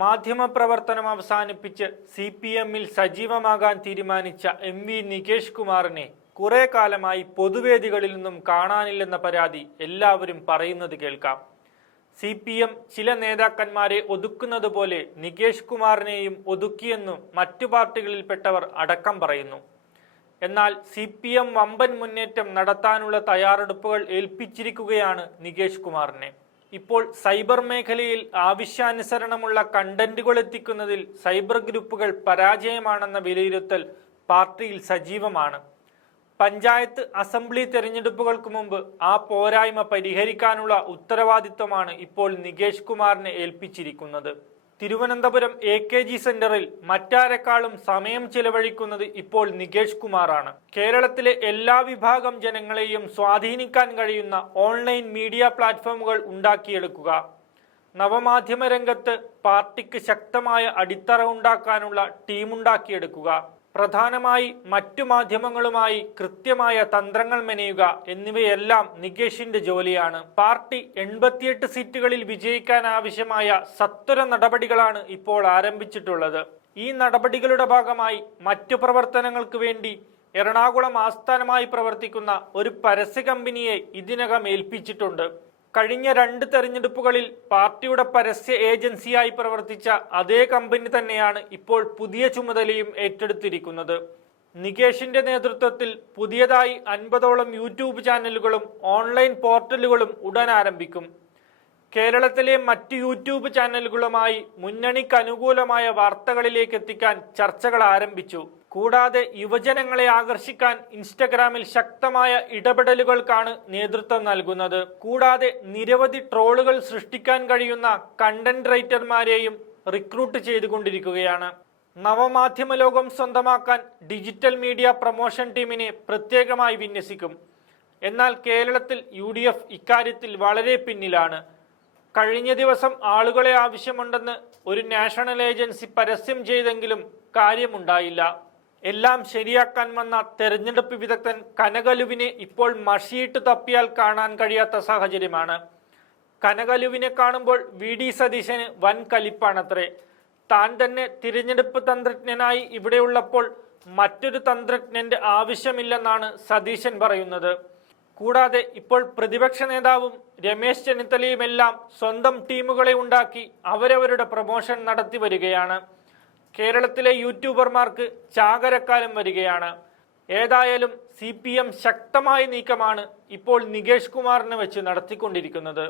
മാധ്യമപ്രവർത്തനം അവസാനിപ്പിച്ച് C P എമ്മിൽ സജീവമാകാൻ തീരുമാനിച്ച എം വി നികേഷ് കുമാറിനെ കുറെ കാലമായി പൊതുവേദികളിൽ നിന്നും കാണാനില്ലെന്ന പരാതി എല്ലാവരും പറയുന്നത് കേൾക്കാം. സി പി എം ചില നേതാക്കന്മാരെ ഒതുക്കുന്നത് പോലെ നികേഷ് കുമാറിനെയും ഒതുക്കിയെന്നും മറ്റു പാർട്ടികളിൽപ്പെട്ടവർ അടക്കം പറയുന്നു. എന്നാൽ സി പി എം വമ്പൻ മുന്നേറ്റം നടത്താനുള്ള തയ്യാറെടുപ്പുകൾ ഏൽപ്പിച്ചിരിക്കുകയാണ് നികേഷ് കുമാറിനെ. ഇപ്പോൾ സൈബർ മേഖലയിൽ ആവശ്യാനുസരണമുള്ള കണ്ടന്റുകൾ എത്തിക്കുന്നതിൽ സൈബർ ഗ്രൂപ്പുകൾ പരാജയമാണെന്ന വിലയിരുത്തൽ പാർട്ടിയിൽ സജീവമാണ്. പഞ്ചായത്ത് അസംബ്ലി തെരഞ്ഞെടുപ്പുകൾക്ക് മുമ്പ് ആ പോരായ്മ പരിഹരിക്കാനുള്ള ഉത്തരവാദിത്വമാണ് ഇപ്പോൾ നികേഷ് കുമാറിനെ ഏൽപ്പിച്ചിരിക്കുന്നത്. തിരുവനന്തപുരം എ കെ ജി സെന്ററിൽ മറ്റാരെക്കാളും സമയം ചെലവഴിക്കുന്നത് ഇപ്പോൾ നികേഷ് കുമാറാണ്. കേരളത്തിലെ എല്ലാ വിഭാഗം ജനങ്ങളെയും സ്വാധീനിക്കാൻ കഴിയുന്ന ഓൺലൈൻ മീഡിയ പ്ലാറ്റ്ഫോമുകൾ ഉണ്ടാക്കിയെടുക്കുക. നവമാധ്യമ രംഗത്ത് പാർട്ടിക്ക് ശക്തമായ അടിത്തറ ഉണ്ടാക്കാനുള്ള ടീമുണ്ടാക്കിയെടുക്കുക. പ്രധാനമായി മറ്റു മാധ്യമങ്ങളുമായി കൃത്യമായ തന്ത്രങ്ങൾ മെനയുക എന്നിവയെല്ലാം നികേഷിന്റെ ജോലിയാണ്. പാർട്ടി എൺപത്തിയെട്ട് സീറ്റുകളിൽ വിജയിക്കാൻ ആവശ്യമായ സത്വര നടപടികളാണ് ഇപ്പോൾ ആരംഭിച്ചിട്ടുള്ളത്. ഈ നടപടികളുടെ ഭാഗമായി മറ്റു പ്രവർത്തനങ്ങൾക്ക് വേണ്ടി എറണാകുളം ആസ്ഥാനമായി പ്രവർത്തിക്കുന്ന ഒരു പരസ്യ കമ്പനിയെ ഇതിനകം ഏൽപ്പിച്ചിട്ടുണ്ട്. കഴിഞ്ഞ രണ്ട് തെരഞ്ഞെടുപ്പുകളിൽ പാർട്ടിയുടെ പരസ്യ ഏജൻസിയായി പ്രവർത്തിച്ച അതേ കമ്പനി തന്നെയാണ് ഇപ്പോൾ പുതിയ ചുമതലയും ഏറ്റെടുത്തിരിക്കുന്നത്. നികേഷിന്റെ നേതൃത്വത്തിൽ പുതിയതായി അൻപതോളം യൂട്യൂബ് ചാനലുകളും ഓൺലൈൻ പോർട്ടലുകളും ഉടൻ ആരംഭിക്കും. കേരളത്തിലെ മറ്റ് യൂട്യൂബ് ചാനലുകളുമായി മുന്നണിക്ക് അനുകൂലമായ വാർത്തകളിലേക്ക് എത്തിക്കാൻ ചർച്ചകൾ ആരംഭിച്ചു. കൂടാതെ യുവജനങ്ങളെ ആകർഷിക്കാൻ ഇൻസ്റ്റഗ്രാമിൽ ശക്തമായ ഇടപെടലുകൾക്കാണ് നേതൃത്വം നൽകുന്നത്. കൂടാതെ നിരവധി ട്രോളുകൾ സൃഷ്ടിക്കാൻ കഴിയുന്ന കണ്ടന്റ് റൈറ്റർമാരെയും റിക്രൂട്ട് ചെയ്തുകൊണ്ടിരിക്കുകയാണ്. നവമാധ്യമ ലോകം സ്വന്തമാക്കാൻ ഡിജിറ്റൽ മീഡിയ പ്രൊമോഷൻ ടീമിനെ പ്രത്യേകമായി വിന്യസിക്കും. എന്നാൽ കേരളത്തിൽ യു ഡി എഫ് ഇക്കാര്യത്തിൽ വളരെ പിന്നിലാണ്. കഴിഞ്ഞ ദിവസം ആളുകളെ ആവശ്യമുണ്ടെന്ന് ഒരു നാഷണൽ ഏജൻസി പരസ്യം ചെയ്തെങ്കിലും കാര്യമുണ്ടായില്ല. എല്ലാം ശരിയാക്കാൻ വന്ന തെരഞ്ഞെടുപ്പ് വിദഗ്ധൻ കനകലുവിനെ ഇപ്പോൾ മഷിയിട്ട് തപ്പിയാൽ കാണാൻ കഴിയാത്ത സാഹചര്യമാണ്. കനകലുവിനെ കാണുമ്പോൾ വി. ഡി. സതീശന് വൻ കലിപ്പാണത്രേ. താൻ തന്നെ തിരഞ്ഞെടുപ്പ് തന്ത്രജ്ഞനായി ഇവിടെയുള്ളപ്പോൾ മറ്റൊരു തന്ത്രജ്ഞന്റെ ആവശ്യമില്ലെന്നാണ് സതീശൻ പറയുന്നത്. കൂടാതെ ഇപ്പോൾ പ്രതിപക്ഷ നേതാവും രമേശ് ചെന്നിത്തലയുമെല്ലാം സ്വന്തം ടീമുകളെ ഉണ്ടാക്കി അവരവരുടെ പ്രമോഷൻ നടത്തി വരികയാണ്. കേരളത്തിലെ യൂട്യൂബർമാർക്ക് ചാകരക്കാലം വരികയാണ്. ഏതായാലും സി ശക്തമായ നീക്കമാണ് ഇപ്പോൾ നികേഷ് കുമാറിനെ വെച്ച് നടത്തിക്കൊണ്ടിരിക്കുന്നത്.